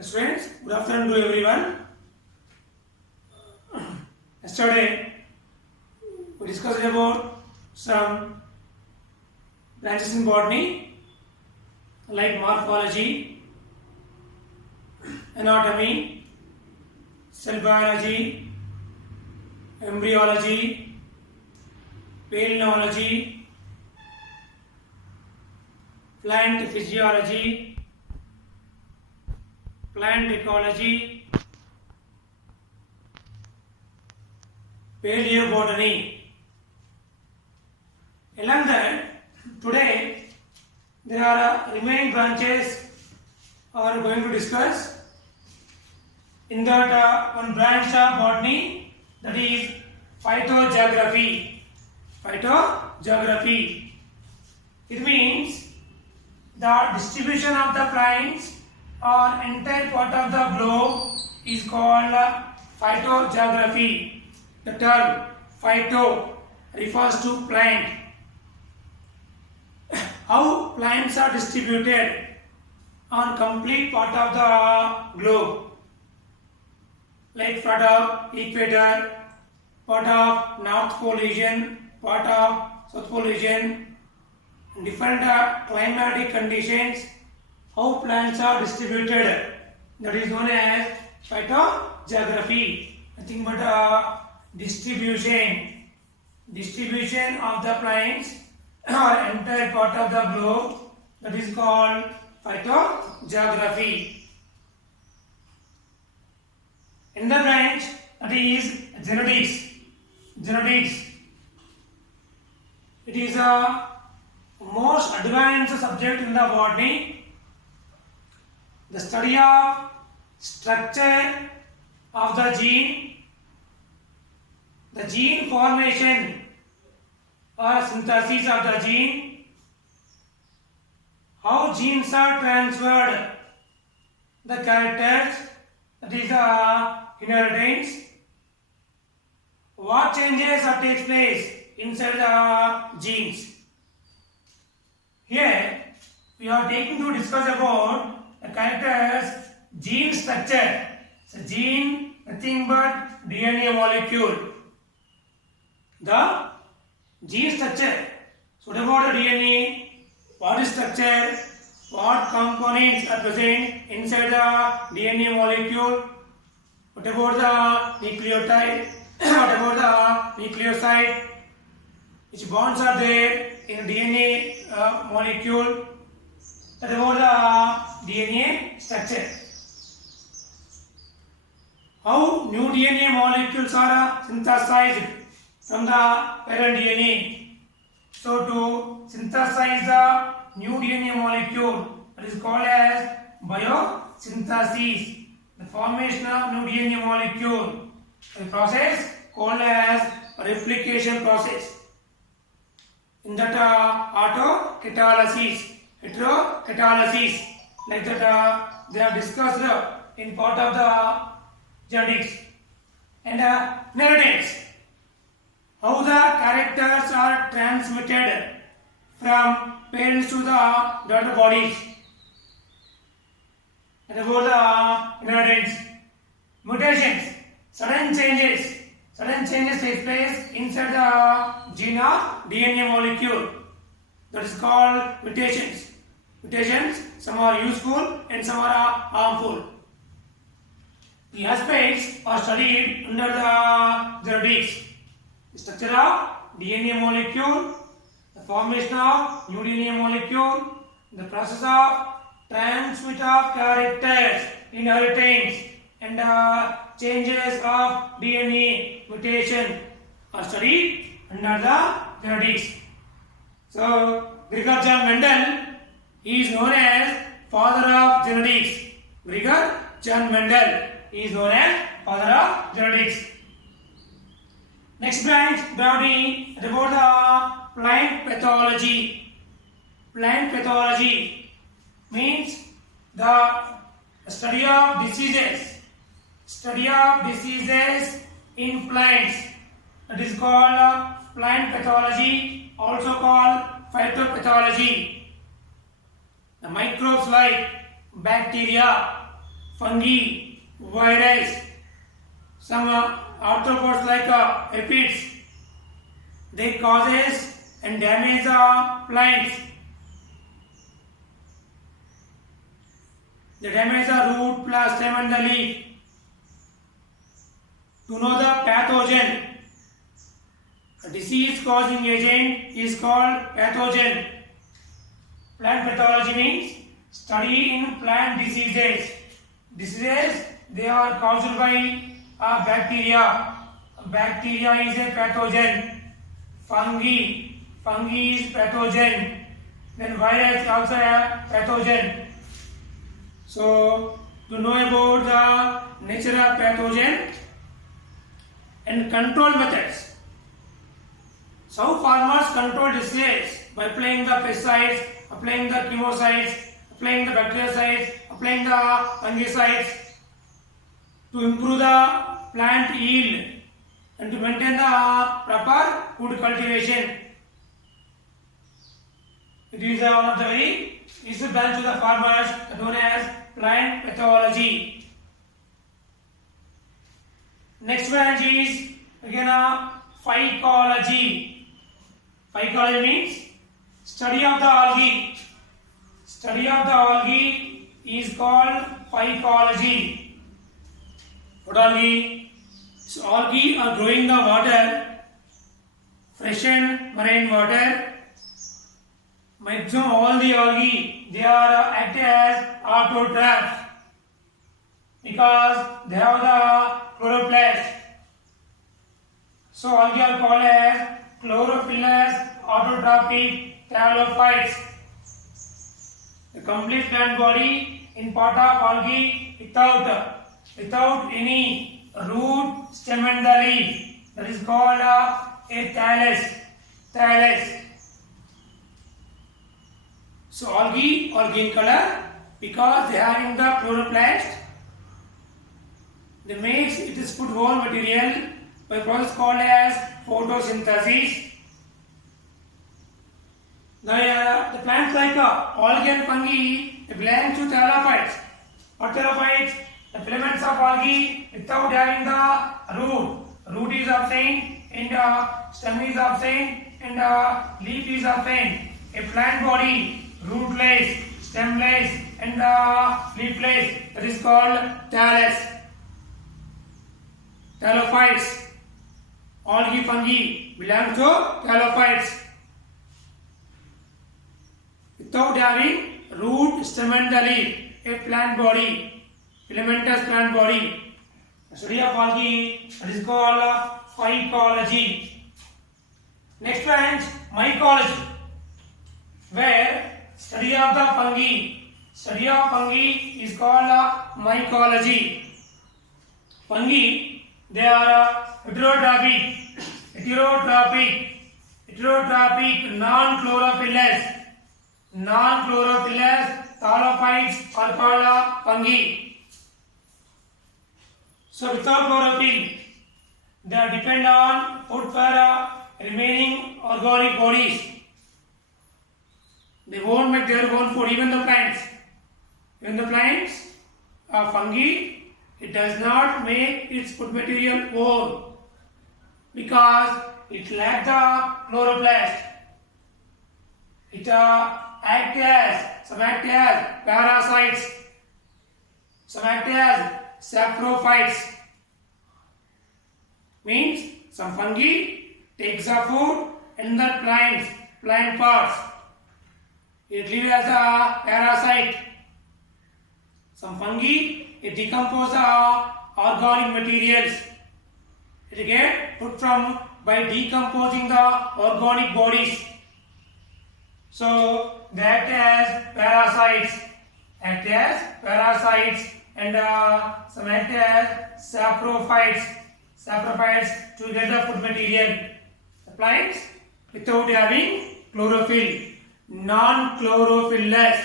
Students, good afternoon to everyone. Yesterday, we discussed about some branches in botany like morphology, anatomy, cell biology, embryology, palynology, plant physiology, plant ecology, paleobotany. Along that, today there are remaining branches are going to discuss. In that one branch of botany, that is phytogeography. Phytogeography. It means the distribution of the plants or entire part of the globe is called phytogeography. The term phyto refers to plant. How plants are distributed on complete part of the globe, like part of equator, part of North Pole region, part of South Pole region, different climatic conditions, how plants are distributed, that is known as phytogeography. Nothing but distribution of the plants or entire part of the globe, that is called phytogeography. In the branch, that is genetics. It is a most advanced subject in the botany. The study of structure of the gene formation or synthesis of the gene, how genes are transferred, the characters, that is inheritance, what changes that takes place inside the genes. Here we are taking to discuss about the characters gene structure. So gene nothing but DNA molecule. The gene structure. So what about the DNA? What is structure? What components are present inside the DNA molecule? What about the nucleotide? What about the nucleoside? Which bonds are there in DNA molecule? What about the DNA structure? How new DNA molecules are synthesized from the parent DNA. So to synthesize the new DNA molecule, that is called as biosynthesis. The formation of new DNA molecule, a process called as replication process. In that autocatalysis, heterocatalysis, like that they are discussed in part of the genetics. And inheritance, how the characters are transmitted from parents to the daughter bodies. And about the inheritance, mutations, sudden changes take place inside the gene or DNA molecule. That is called mutations. Some are useful and some are harmful. The aspects are studied under the genetics. The structure of DNA molecule, the formation of new DNA molecule, the process of transmit of characters, inheritance, and changes of DNA mutation are studied under the genetics. So, Gregor John Mendel is known as father of genetics. Gregor John Mendel is known as father of genetics. Next branch, body, about the plant pathology. Plant pathology means the study of diseases in plants. That is called plant pathology, also called phytopathology. The microbes like bacteria, fungi, virus, some arthropods like aphids. They causes and damage the plants. They damage the root, stem and the leaf. To know the pathogen, a disease causing agent is called pathogen. Plant pathology means study in plant diseases. Diseases, they are caused by a bacteria. Bacteria is a pathogen. Fungi is pathogen. Then virus is also a pathogen. So, to know about the nature of pathogen and control methods. So, farmers control disease by applying the pesticides, applying the chemicides, applying the bactericides, applying the fungicides to improve the plant yield and to maintain the proper food cultivation. It is one of the very useful branch to the farmers known as plant pathology. Next branch is again phycology. Phycology means study of the algae. Study of the algae is called phycology. What algae? So algae are growing in the water, fresh and marine water. Maximum all the algae, they are act as autotrophs because they have the chloroplast. So algae are called as chlorophyllous autotrophic phthalophytes. The complete plant body in part of algae without any root, stem and the leaf. That is called a thallus. So algae are green color because they are in the chloroplast. They makes it is food whole material by process called as photosynthesis. The plants like algae and fungi they belong to thallophytes. Or thallophytes, the filaments of algae without having the root. Root is obtained and stem is obtained and leaf is obtained. A plant body rootless, stemless and leafless, that is called thallus. Thallophytes. Algae, fungi belong to thallophytes. Without having root, stem and the leaf, a plant body, filamentous plant body. The study of algae, that is called phycology. Next branch, mycology, where study of the fungi. Study of fungi is called mycology. Fungi, they are heterotrophic, non-chlorophyllous thallophytes are called fungi. So without chlorophyll, they depend on food for remaining organic bodies. They won't make their own food, even the plants. Even the plants, fungi, it does not make its food material own because it lacks the chloroplast. It act as parasites, some act as saprophytes. Means some fungi takes the food in the plant parts. It lives as a parasite. Some fungi, it decomposes organic materials. It gets food from by decomposing the organic bodies. So they act as parasites, and some act as saprophytes to get the food material. The plants without having chlorophyll, non-chlorophyllous,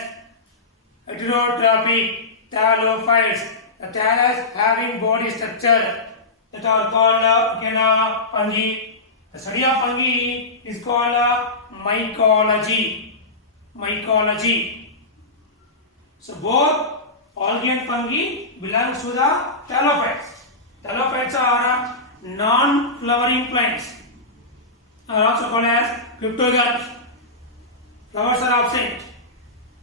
heterotrophic thallophytes. The thallus having body structure that are called fungi. The study of fungi is called mycology. So both algae algae and fungi belongs to the thallophytes. Thallophytes are non-flowering plants, are also called as cryptogamous. Flowers are absent.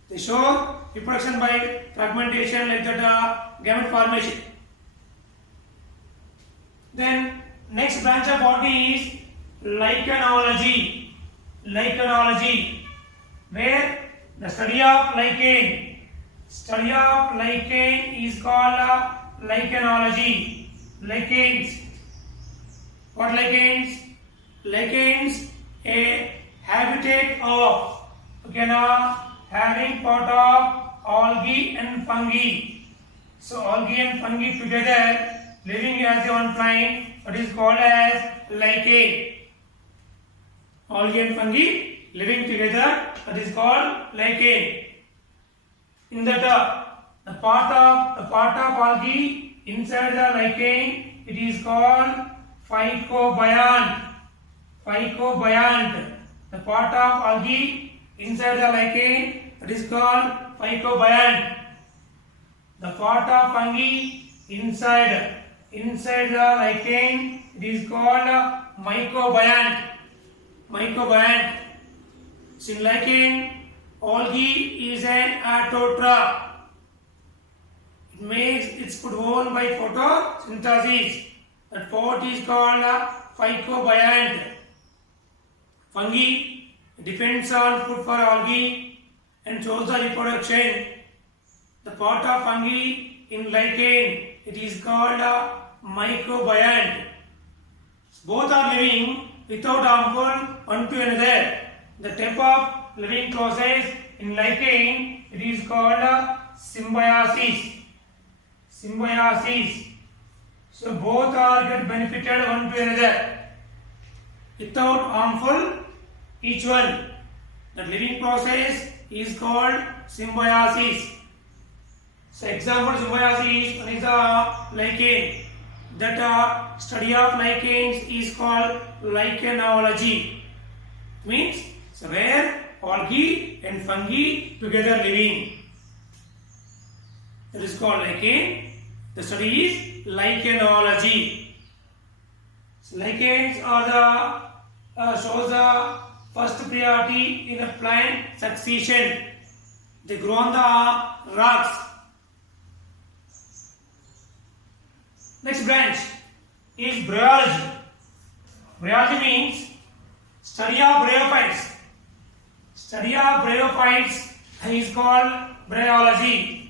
They show reproduction by fragmentation, like that gamete formation. Then next branch of botany is lichenology. Lichenology, where the study of lichen. Study of lichen is called lichenology. Lichens. What lichens? Lichens, a habitat of having part of algae and fungi. So algae and fungi together living as one plant, that is called as lichen. Algae and fungi living together, that is called lichen. In that the part of algae inside the lichen, it is called phycobiont. Phycobiont. The part of algae inside the lichen, that is called phycobiont. The part of fungi inside the lichen, it is called mycobiont. Mycobiont. In lichen, algae is an autotroph. It makes its food own by photosynthesis. That part is called phycobiont. Fungi depends on food for algae and shows the reproduction. The part of fungi in lichen, it is called mycobiont. Both are living without harmful one to another. The type of living process in lichen, it is called symbiosis. Symbiosis. So both are get benefited one to another without harmful each one. The living process is called symbiosis. So example symbiosis, one is the lichen. That study of lichens is called lichenology. Means so where algae and fungi together living. That is called lichen. The study is lichenology. So lichens are the shows the first priority in a plant succession. They grow on the rocks. Next branch is bryology. Bryology means study of bryophytes. Study of bryophytes is called bryology.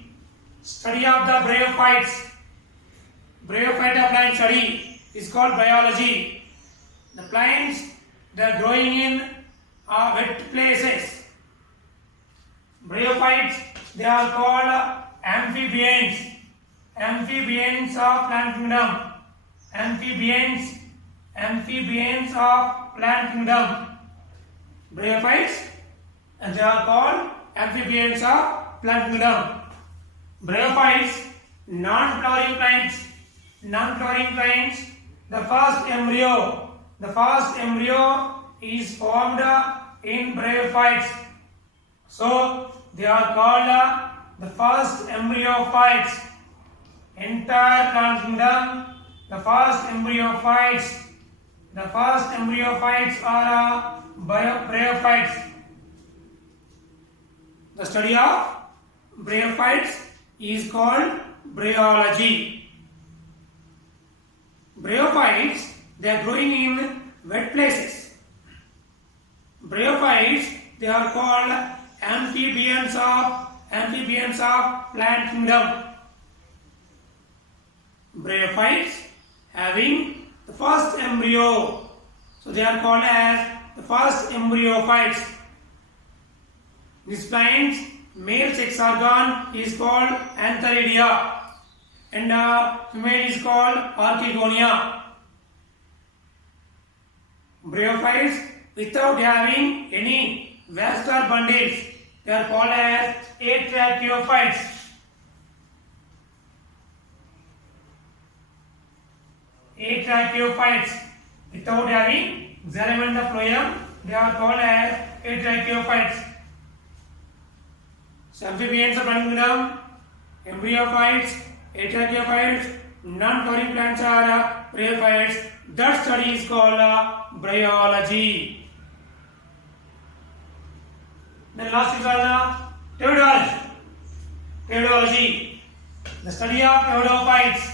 Study of the bryophytes. Bryophyte of plant study is called bryology. The plants that are growing in wet places. Bryophytes, they are called amphibians. Amphibians of plant kingdom. Amphibians of plant kingdom. Bryophytes, and they are called amphibians of plant kingdom. Bryophytes, non-flowering plants. Non-flowering plants, the first embryo is formed in bryophytes. So they are called the first embryophytes. Entire plant kingdom, the first embryophytes are bryophytes. The study of bryophytes is called bryology. Bryophytes, they are growing in wet places. Bryophytes, they are called amphibians of plant kingdom. Bryophytes having the first embryo, so they are called as the first embryophytes. This plant's male sex organ is called antheridia and female is called archegonia. Bryophytes without having any vascular bundles, they are called as atracheophytes. Atracheophytes without having xylem phloem, they are called as atracheophytes. So amphibians of plant kingdom, embryophytes, atracheophytes, non-flowering plants are bryophytes. That study is called bryology. Then last is pteridology. Pteridology, the study of pteridophytes.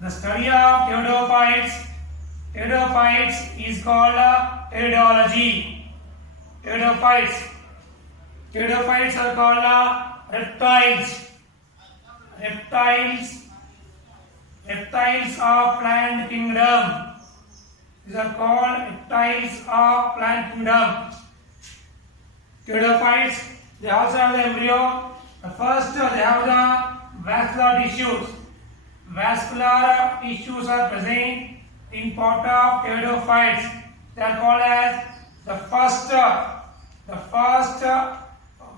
The study of pteridophytes. Pteridophytes is called pteridology. Pteridophytes. Pteridophytes are called reptiles. Reptiles. Reptiles of plant kingdom. These are called reptiles of plant kingdom. Pteridophytes, they also have the embryo. The first, they have the vascular tissues. Vascular tissues are present in part of pteridophytes. They are called as the first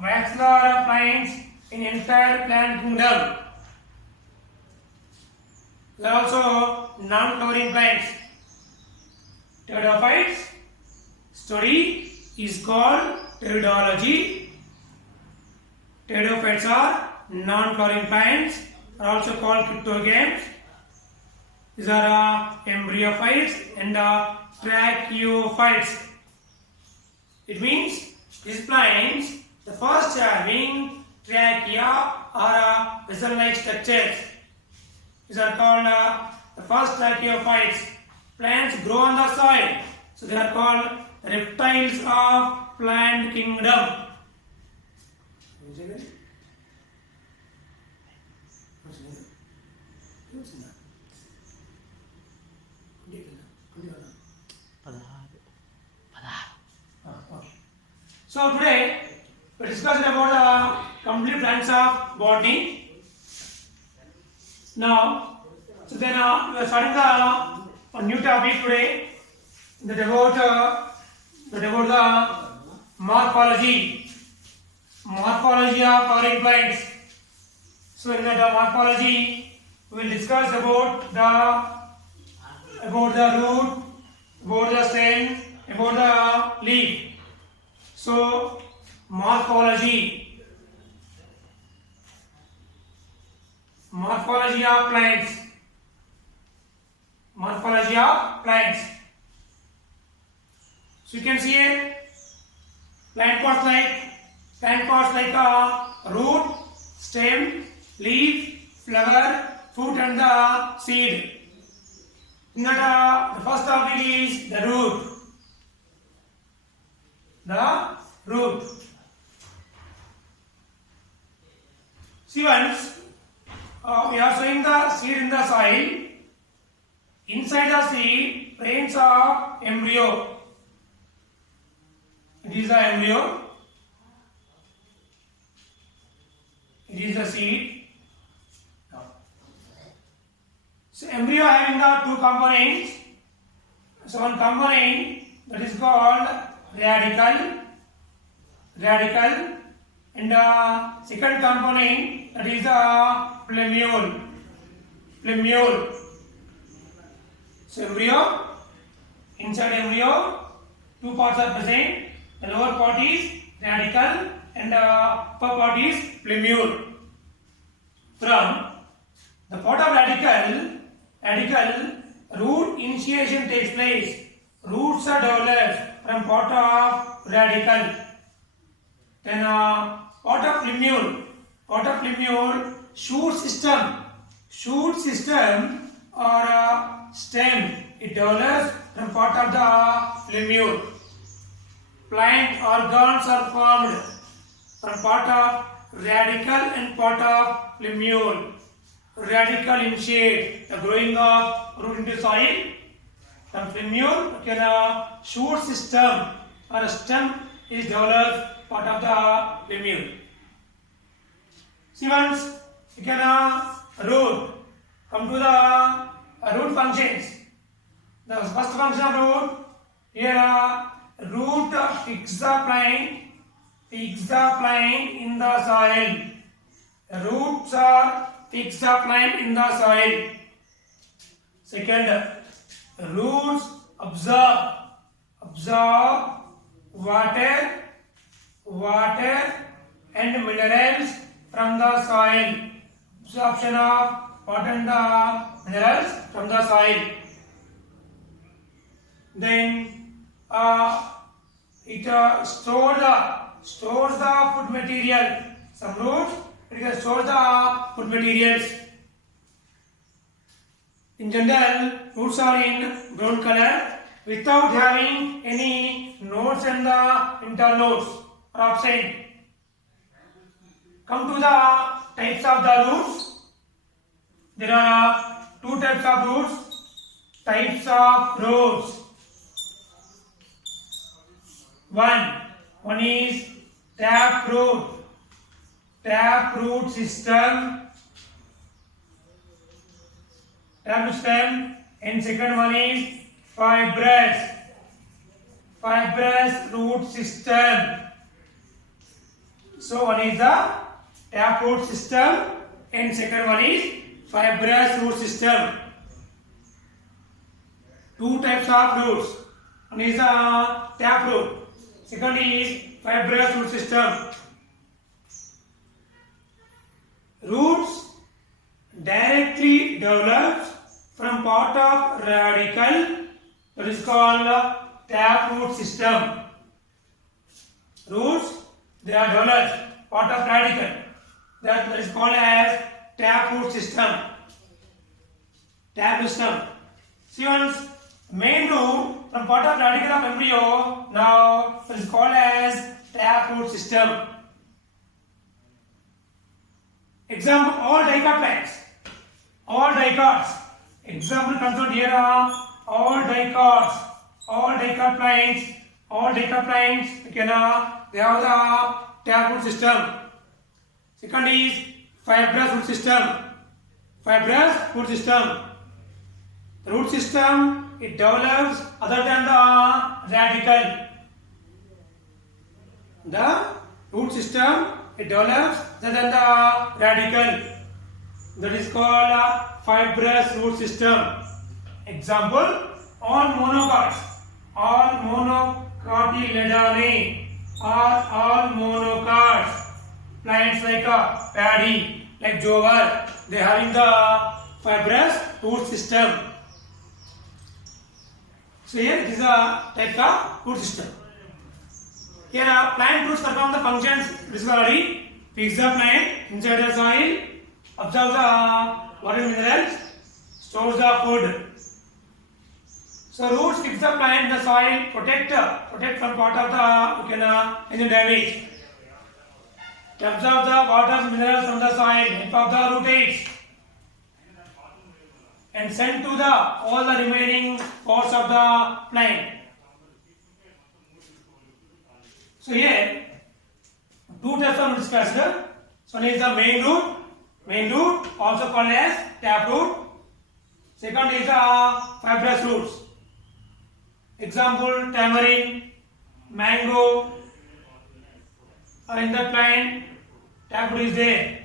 vascular plants in entire plant kingdom. They are also non-flowering plants. Pteridophytes study is called pteridology. Pteridophytes are non-flowering plants, are also called cryptogams. These are embryophytes and tracheophytes. It means these plants, the first having trachea or vessel-like structures. These are called the first tracheophytes. Plants grow on the soil, so they are called reptiles of plant kingdom. So today we discussed about the complete plants of botany. Now, so then we are starting a new topic today. That about the morphology of flowering plants. So in that morphology, we will discuss about the root, about the stem, about the leaf. So morphology of plants. Morphology of plants. So you can see here plant parts like root, stem, leaf, flower, fruit and the seed. In that, the first topic is the root. The root. See once we are showing the seed in the soil. Inside the seed, grains of embryo. It is the embryo. It is the seed. So embryo having the two components. So one component that is called radicle, and the second component that is the plumule. So embryo, inside embryo, two parts are present. The lower part is radicle and the upper part is plumule. From the part of radicle, root initiation takes place. Roots are developed from part of radicle. Then part of plumule, shoot system or stem. It develops from part of the plumule. Plant organs are formed from part of radicle and part of plumule. Radicle initiate the growing of root into soil. From plumule, shoot system or stem is developed part of the plumule. See once you can root. Come to the root functions. The first function of root here root fix the plant in the soil. Roots are fix the plant in the soil. Second, roots absorb water and minerals from the soil. absorption of water and the minerals from the soil. Then it stores the food material. Some roots it can store the food materials. In general, roots are in brown color without having any nodes and the internodes are absent. Come to the types of the roots. There are two types of roots. Types of roots. One is taproot. Taproot system. Taproot system. And second one is fibrous root system. So one is the taproot system and second one is fibrous root system. Two types of roots. One is the taproot. Second is fibrous root system. Roots directly developed from part of radicle that is called taproot system. Roots they are developed part of radicle that is called as taproot system. Taproot system. See once main root from part of radicle of embryo now that is called as taproot system. Example all dicot plants. All dicots. Example concerned here are all dicots. All dicot plants. All dicot plants. Okay, now they have the taproot system. Second is fibrous root system. Fibrous root system. The root system it develops other than the radicle. The root system it develops other than the radicle. That is called fibrous root system. Example all monocots. All monocotyledonnae are all monocots. Plants like paddy, like jowar, they are having the fibrous root system. So here it is a type of root system. Here plant roots perform the functions already. Fix the plant inside the soil, absorb the water minerals, stores the food. So roots fix the plant in the soil, protect from part of the any damage. To absorb the water minerals from the soil, help of the root aids, and send to the all the remaining parts of the plant. So here two types of roots considered. So one is the main root also called as taproot. Second is the fibrous roots. Example tamarind, mango are in the plant. Taproot is there.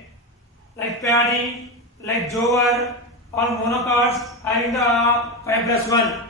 Like paddy, like jowar, all monocots are in the fibrous one.